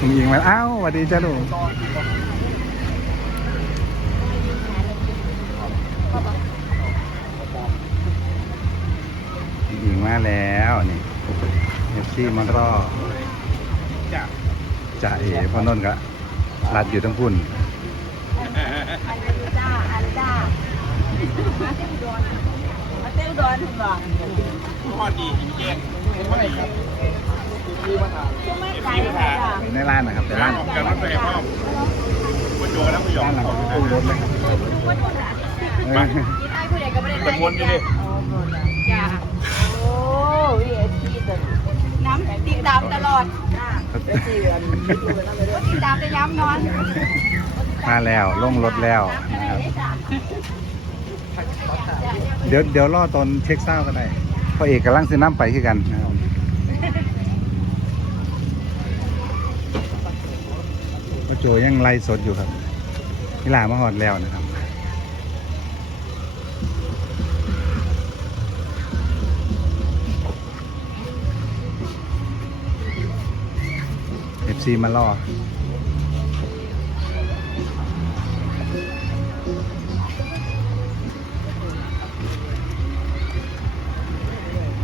ลุงอิงมาอ้าวสวัสดีจ้าลุงลุงอิงมาแล้วนี่เอฟซีมารอจ่าเอ๋พอนนท์ก็รัดอยู่ทั้งพุ่นอันนี้จ้าอันจ้ามาเต้อุดรมาเต้อุดรถึงบอกพอดีจริงๆไม่ครับ มีปัญหาช่วงไม่ไกลเลยจ้าอยู่ในร้านนะครับแต่ร้านออกจากรถไปพ่อมาโจแล้วมาหยอร้านกเราตู้รถเลยครับเออที่ใต้ผู้ใหญ่ก็ไม่ได้เป็นวนอยู่ดิจ้าโอ้ยเอฟซีตัวน้ำติดตามตลอดจ้าเอฟซีติดตามจะย้ำนอนมาแล้วลงรถแล้วนะครับเดี๋ยวเดี๋ยวรอตอนเช็คเศร้าก็ได้เพราะเอกกำลังซื้อน้ำไปคือกันนะครับพ่อ โจยังไล่สดอยู่ครับนี่หลามาหอดแล้วนะครับเอฟซีมาล่อ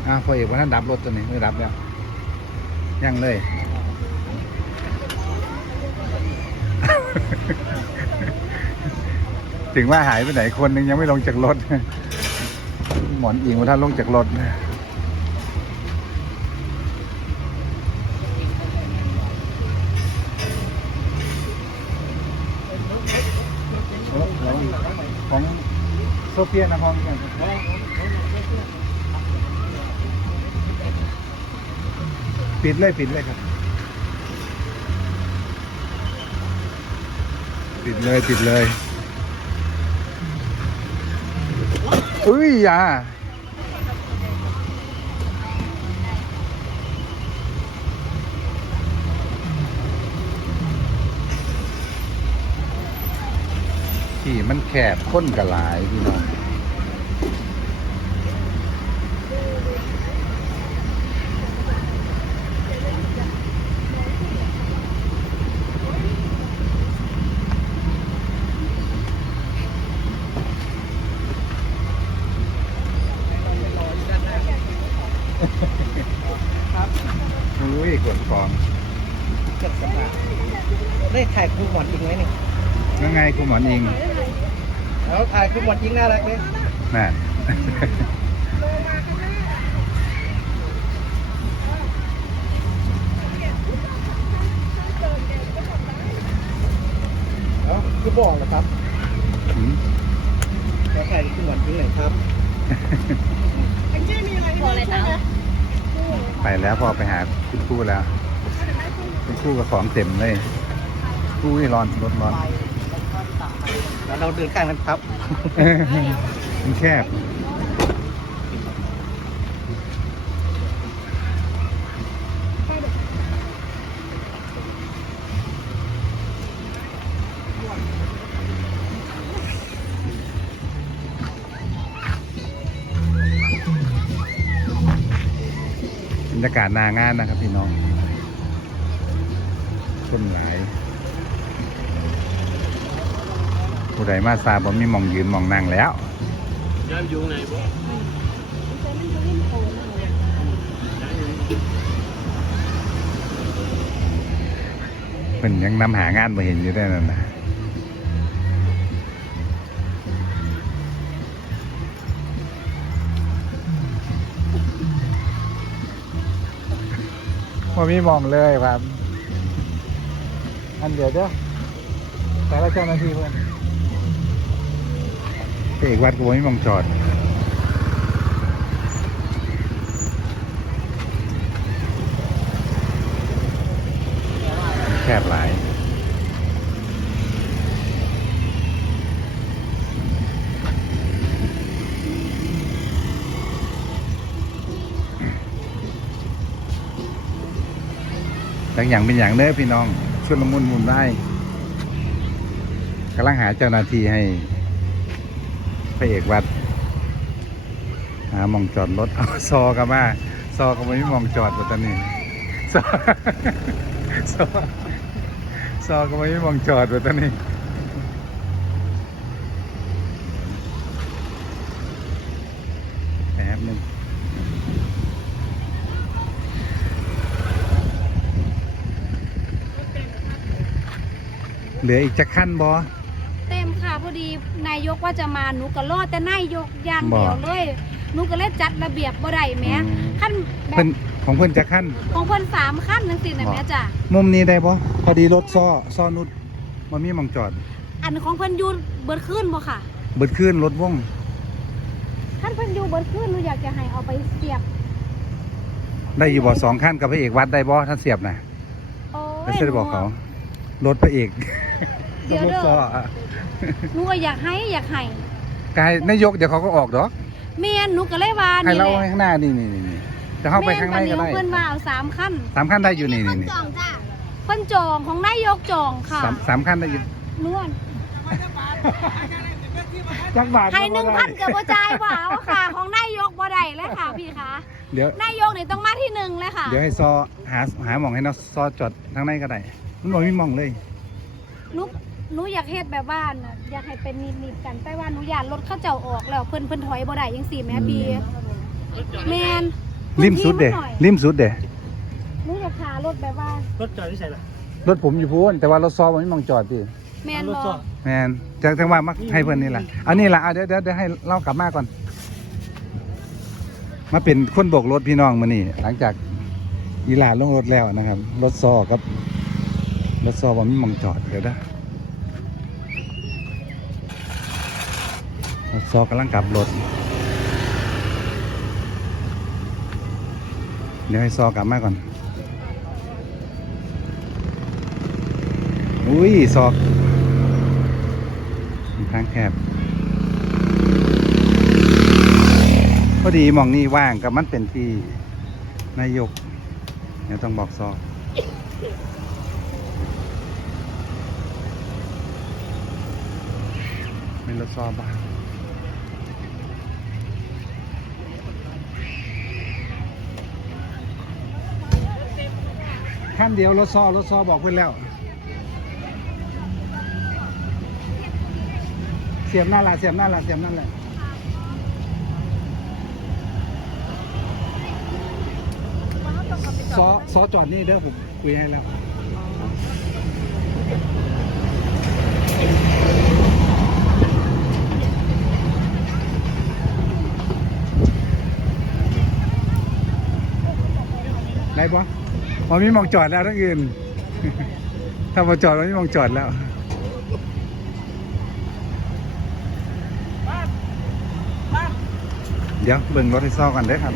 อ่าพอเอกว่าท่านดับรถตัวนี้ไม่ดับแล้วยังเลย ถึงว่าหายไปไหนคนหนึงยังไม่ลงจากรถ หมอนอิงว่าท่านลงจากรถของโซเฟียนะพองกันปิดเลยปิดเลยครับ ติดเลยติดเลยอุ้ยอย่าที่มันแคบค้นกระหลายพี่น้อง อุ้ยกดฟอง ได้ถ่ายครูหมอนอิงไหมนี่ยังไงคุณหมอนอิงแล้วถ่ายครูหมอนอิงน่ารักเลยน่ะแล้วคือบอกเหรอครับหืมแล้วถ่ายครูหมอนอิงหน่อยครับพอเลยนะไปแล้วพอไปหาคุณครูแล้วคุณครูกับของเต็มเลย อุ้ยร้อนรถร้อนแล้วเราเดินข้างกันครับมันแคบบรรยากาศหนางานนะครับพี่น้อง ต้นหลาย ผู้ใดมาซาบ่มีหมองยืนหมองนั่งแล้วย้อนอยู่ไหนบ่เป็นยังนำหางานมาเห็นอยู่ได้นั่นนะว่ามีหมองเลยครับ อันเดียวเด้อแต่ละเจ้าหน้าที่เพื่อน เอกวัดกูบ่มีหมองจอดแคบหลายบางอย่างเป็นอย่างเด้อพี่น้องชุดละมุนมุนได้กำลังหาเจ้าหน้าที่ให้ พระเอกวัดหามองจอดรถเอาซอกันมาซอกันไม่มองจอดปัตตานีซอซอซอก็ไม่มีมองจอดแบบนี้แป๊บหนึงเหลืออีกจะขั้นบอ เต็มค่ะพอดีนายกว่าจะมาหนูก็รอดแต่นายกอย่างบ่เดียวเลยหนูก็เลยจัดระเบียบบ่ได้แหม่อืม ขั้นแบเพิ่บนของเพิ่นจะขั้น ของเพิ่นสามขั้นจังซี่น่ะบ่แม่จ้ะมุมนี้ได้บ่พอดีรถซ้อซ้อนุดมันมีหมองจอด อันของเพิ่นอยู่เบิดขึ้นบ่ค่ะเบิดขึ้นรถว่องท่านเพิ่นอยู่เบิดขึ้นหนูอยากจะให้เอาไปเสียบได้อยู่บ่สองขั้นกับพระเอกวัดได้บ่ถ้าเสียบน่ะโอ้ไม่ยใช่ได้บอกเขารถพระเอก เดี๋ยวรถเด้ซ้อออะหนูก็อยากให้อยากให้กายนายกเดี๋ยวเขาก็ออกดอกแม่นหนูก็เลยว่าให้นี่เราแหละให้ข้างหน้านี่นี่นี่นี่จะเข้าไปข้างในก็ได้แม่นปานนี้เพิ่นว่าเอาสามขั้นสามขั้นได้อยู่นี่นี่นี่เพิ่นจองของนายกจองค่ะสามสามขั้นได้อยู่นวลจักบาทให้หนึ่งพันกับบ่จ่ายบ่เอาค่ะ ของนายกบ่ได้เลยค่ะพี่คะเดี๋ยวนายกนี่ต้องมาที่หนึ่งเลยค่ะ เดี๋ยวให้ซอหาหาหมองให้เนาะซอจอดทางในก็ได้มันบอกมีหมองเลยหนู หนูอยากเฮ็ดแบบว่าน่ะอยากให้เป็นนิดๆกันแต่ว่าหนูอยากรถเข้าเจ้าออกแล้วเพิ่นเพิ่นถอยบ่ได้จังซี่แม่บีแม่นริมสุดเด้พื้นที่มันหน่อยริมสุดเด้หนูอยากหารถแบบว่ารถจอดที่ไหนล่ะรถผมอยู่พูนแต่ว่ารถซอมันมีหมองจอดดิแม่นรถบ่จอดแมนจะจังว่ามักให้เพื่อนนี่แหละอันนี้แหละอะเดี๋ยวเดี๋ยวเดี๋ยวให้เล่ากลับมาก่อน มาเป็นคนโบกรถพี่น้องมานี่ หลังจากอีหลาลงรถแล้วนะครับ รถซอครับ รถซอว่ามีหมองจอดเดี๋ยวนะรถ ซอกำลังกลับรถ เดี๋ยวให้ซอกลับมาก่อน อุ้ยซอกทางแคบพอดีมองนี่ว่างกับมันเป็นที่นายกเดี๋ยวต้องบอกซอไม่รถซอบ้าง ขั้นเดียวรถซอรถซอบอกเพื่อนแล้ว เสียบหน้าละเสียบหน้าละเสียบหน้าละซอซอจอดนี่เด้อผมคุยให้แล้วได้ปะ พอมีหมองจอดแล้วทั้งอื่น ถ้ามาจอดแล้วมีหมองจอดแล้วเดี๋ยวเบิ่งรถให้ซอกันได้ครับ